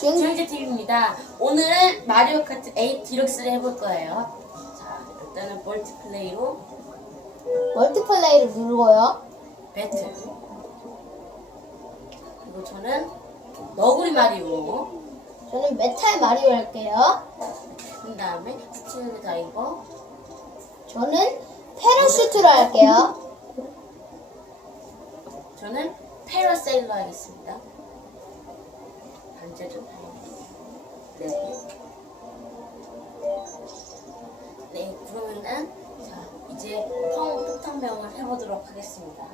지영재 TV입니다. 오늘은 마리오 카트 8 디럭스를 해볼 거예요. 자, 일단은 멀티플레이로 멀티플레이를 누르고요. 배틀. 그리고 저는 너구리 마리오. 저는 메탈 마리오 할게요. 그 다음에 스티븐 다이버. 저는 페러슈트로 할게요. 저는 패러세일러 하겠습니다. 반대쪽 네. 네, 그러면은 자 이제 펑 폭탄명을 해보도록 하겠습니다.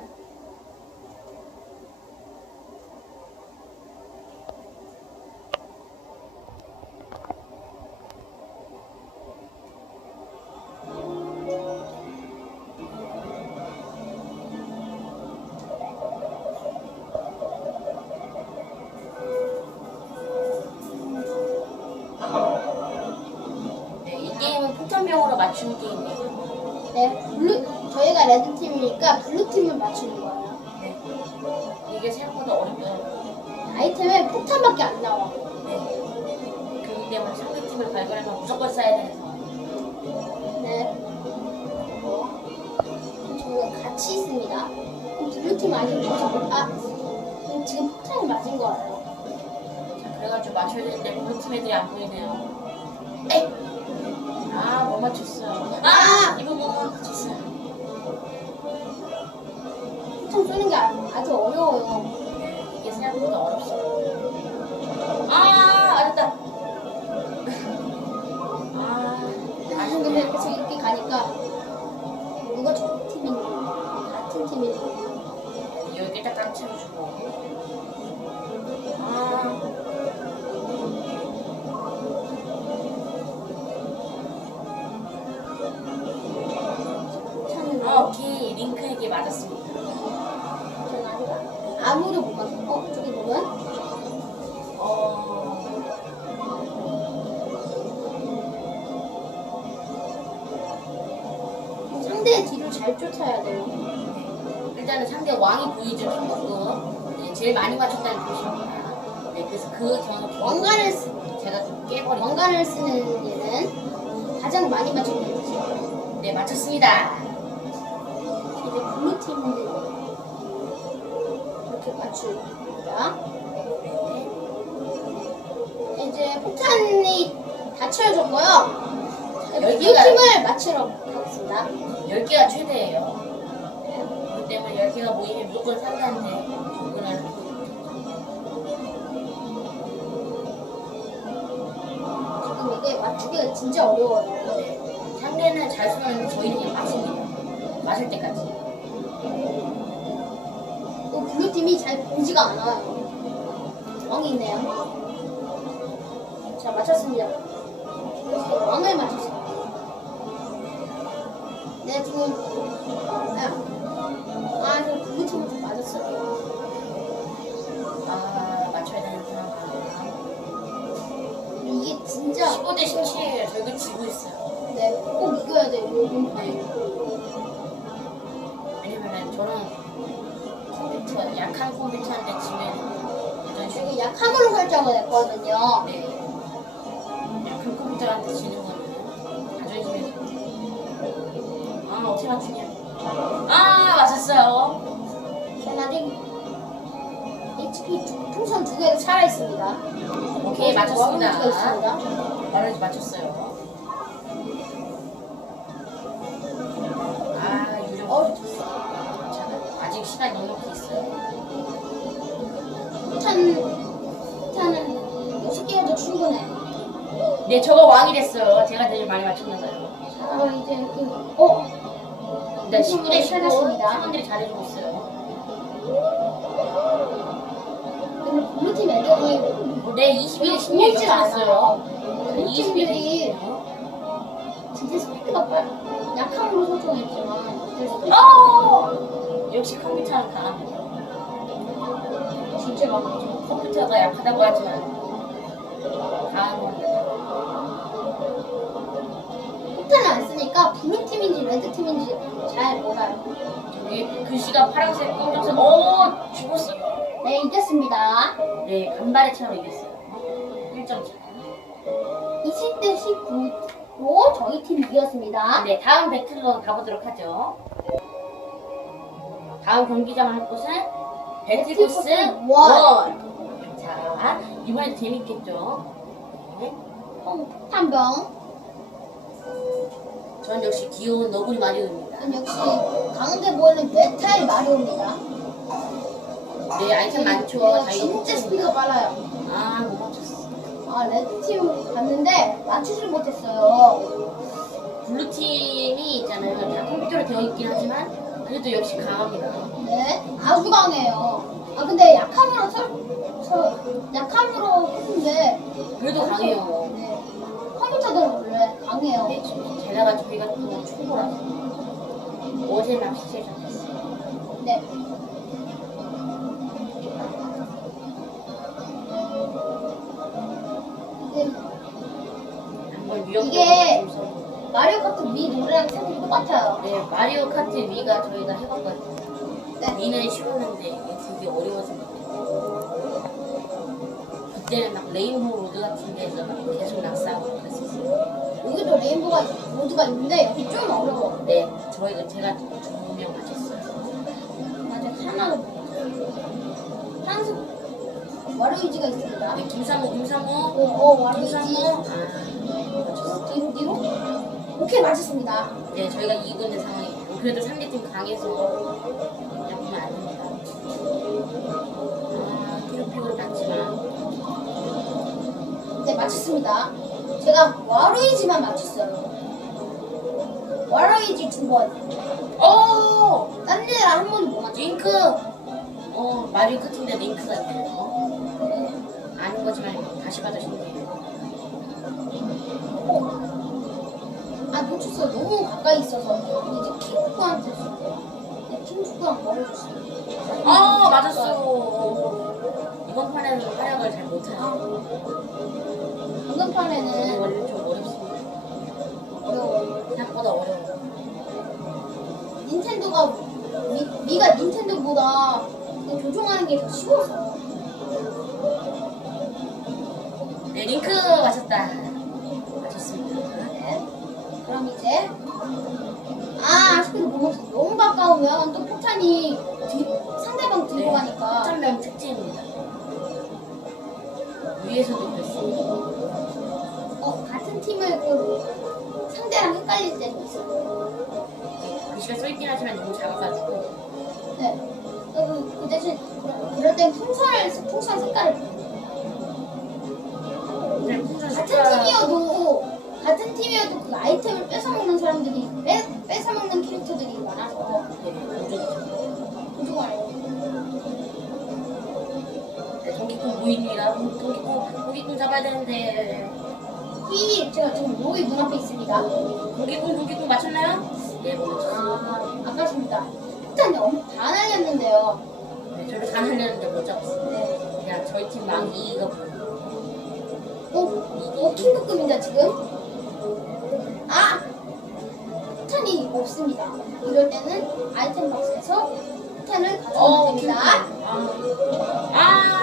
생각보다 어렵더라고요. 아이템에 폭탄밖에 안 나와. 네. 그렇기 때문에 상대팀을 발견하면 무조건 쏴야 돼서. 네. 그리고 저는 같이 있습니다. 블루 팀 아니고 저 아, 지금 폭탄이 맞은 거예요. 자, 그래가지고 맞춰야 되는데 블루팀 애들이 안 보이네요. 에이! 아, 못 맞췄어요. 아! 이거 못 맞췄어요. 폭탄 쏘는 게 아- 아주 어려워요. 네, 이게 생각보다 어렵어요. 아. 아, 아, 근데 이렇게 가니까 누가 저 팀인지 같은 팀인지 여기 딱딱 채워주고. 아, 아, 오케이. 링크에게 맞았습니다. 아무도 못 봤어. 어, 저기 보면 어, 상대의 뒤를 잘 쫓아야 돼요. 일단은 상대 왕이 보이죠, 중국도. 네, 제일 많이 맞췄다는 표시입니다. 네, 그래서 그 경우 왕관을 쓰, 제가 깨버리고. 왕관을 쓰는 얘는 가장 많이 맞추는 뜻이에요. 네, 맞췄습니다. 이제 블루 팀은 이렇게 맞춥니다. 이제 폭탄이 다 채워졌고요. 블루 열개가- 팀을 맞추러 가겠습니다. 10개가 최대예요. 그렇기 때문에 10개가 모이면 무조건 상대한테 접근을 지금 이게 맞추기가 진짜 어려워요. 네. 상대는 잘 쏘는데 저희는 그냥 맞습니다. 맞을 때까지. 잘 보지가 않아요. 왕이 있네요. 자, 맞췄습니다. 그래서 왕을 맞췄어요. 네, 지금, 아, 아, 저 블루 팀을 좀 맞았어요. 아, 맞춰야 되는 상황. 이게 진짜, 15대 17이에요. 저희가 지고 있어요. 네, 꼭 이겨야 돼요. 이거. 네. 약한 이런 식으로 지금 약함으로 설정을 했거든요. 네. 약한 컴퓨터한테 지는 거는 자존심에 아 어떻게 맞추냐 아 맞았어요 전 아직 HP 두- 풍선 두 개도 살아있습니다. 오케이 맞췄습니다 왕가 있습니다. 말을 맞췄어요 개가 더 충분해. 네 저거 왕이 됐어요 제가 제일 많이 맞췄나봐요 자, 이제 그, 어, 일단 19대 15 찾았습니다. 팀원들이 잘해주고 있어요 근데 블루 팀 애들이 네 22대 16 공격질 안 역전했어요 해요. 블루팀들이 진짜 스피드가 빨, 약함으로 스피드가 어! 역시 컴퓨터는 강합니다. 진짜 많죠. 컴퓨터가 약하다고 하지만 겁니다. 폭탄을 안 쓰니까 블루팀인지 레드팀인지 잘 몰라요. 여기 글씨가 파란색, 검정색, 오! 죽었어. 네, 이겼습니다. 네, 간발의 차로 이겼어요. 8점 차. 20대 19로 저희 팀이 이겼습니다. 네, 다음 배틀로 가보도록 하죠. 다음 경기장을 할 곳은 배틀코스 배틀코스 원. 자, 이번에 재밌겠죠? 네. 폭탄병. 전 역시 귀여운 너구리 마리오입니다. 전 역시 강대 보이는 메탈 마리오입니다. 네, 아이템 많죠. 얘가 다 진짜 이거 스피드가 빨라요. 아, 못 맞췄어. 아, 레드팀 갔는데 맞추질 못했어요. 블루 팀이 있잖아요. 다 컴퓨터로 되어 있긴 하지만 그래도 역시 강합니다. 네, 아주 강해요. 아, 근데 약함으로 설, 저, 약함으로 했는데. 그래도 강해요. 네. 컴퓨터들은 원래 강해요. 네, 게다가 저희가 또 초보라서 어제 낚시 시작했어요. 네. 네, 한번 위협적으로 이게- 좀 써보고. 마리오 카트 미 노래랑 색이 똑같아요. 네, 마리오 카트 위가 저희가 해봤거든요. 네. 위는 쉬웠는데 이게 되게 어려워서 그때는 막 레인보우 로드 같은 데서 막 계속 낙사하고 그랬었어요. 여기도 레인보가 모드가 있는데 여기 좀 어려워. 네, 저희가 제가 두명 맞췄어요. 맞아, 하나도 못 프랑스 와루이지가 있습니다. 네, 김상우, 김상우, 어, 어 와루이지. 김상우. 아, 맞췄어. 뒤로 뒤로. 오케이 맞았습니다. 네, 저희가 이군의 상황이에요. 그래도 상대팀 강해서 안 됩니다. 아, 피로피로 났지만. 네 맞췄습니다. 제가 와루이지만 맞췄어요. 와루이지 두 번. 오! 딴 데랑 한 번도 못 맞췄어요. 링크! 어, 마리오 카트인데 링크가 있네요. 네. 아는 거지만 다시 봐도 신기해요. 어. 아 놓쳤어요. 너무 가까이 있어서 이제 킹쿠한테 줬어요. 네, 킹쿠랑 멀어졌어요. 아, 맞았어. 이번 판에는 활약을 잘 못하네요. 방금 판에는 원래 좀 어렵습니다. 어려워요. 생각보다 어려워요. 닌텐도가 미, 미가 닌텐도보다 그 조종하는 게 더 쉬워서 네, 링크 맞췄다. 맞췄습니다. 네. 그럼 이제 아 아쉽게도 못 맞췄어 너무 가까우면 또 폭탄이 뒤, 상대방 들고 가니까 천명 특징입니다. 위에서도 그랬습니다. 어 같은 팀을 그 상대랑 헷갈릴 때도 있어요 글씨가 써있긴 하지만 너무 작아가지고. 네. 그, 그 대신 그럴 땐 풍선을 풍선 색깔을 그냥 풍선 같은 색깔- 팀이어도 같은 팀이어도 그 아이템을 뺏어 먹는 사람들이 뺏, 뺏어 먹는 캐릭터들이 동기콩 잡아야 되는데 이 제가 지금 로이 눈앞에 있습니다. 동기콩 동기콩 맞췄나요? 네, 못 맞췄어요. 아, 아깝습니다. 폭탄이 엄- 다 날렸는데요. 네, 저를 다 날렸는데 못 잡았어요. 네. 그냥 저희 팀 망이가 오, 오, 킹급급입니다, 지금. 아! 폭탄이 없습니다. 이럴 때는 아이템 박스에서 폭탄을 가져오면 어, 됩니다. 아, 아,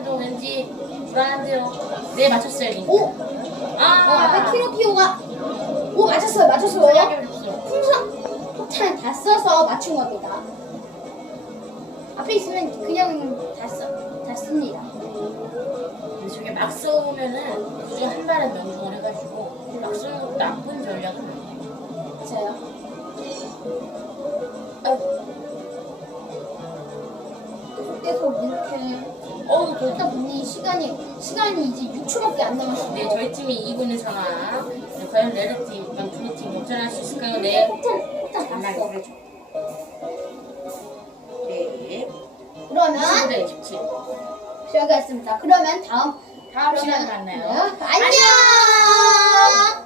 판도 왠지 불안한데요. 네, 맞췄어요, 링. 오! 어, 아, 앞에 키로피오가. 오, 맞췄어요, 맞췄어요. 맞췄어요. 풍선 폭탄을 다 써서 맞춘 겁니다. 앞에 있으면 그냥 다, 써, 다 씁니다. 저게 막 쏘면은 굳이 한 발에 명중을 해가지고 막 쏘는 것도 나쁜 전략은 아니에요. 맞아요. 계속 이렇게 어우, 그, 하다 보니 시간이 시간이 이제 6초밖에 안 남았어요. 네, 저희 팀이 이기고 있는 상황. 네, 과연 레드팀, 이번 블루팀 역전할 수 있을까요? 네. 폭탄 폭탄 장난 봤어. 그래죠. 네. 그러면 27대 27. 여기가 있습니다. 그러면 다음 다음 시간에 만나요. 네, 안녕.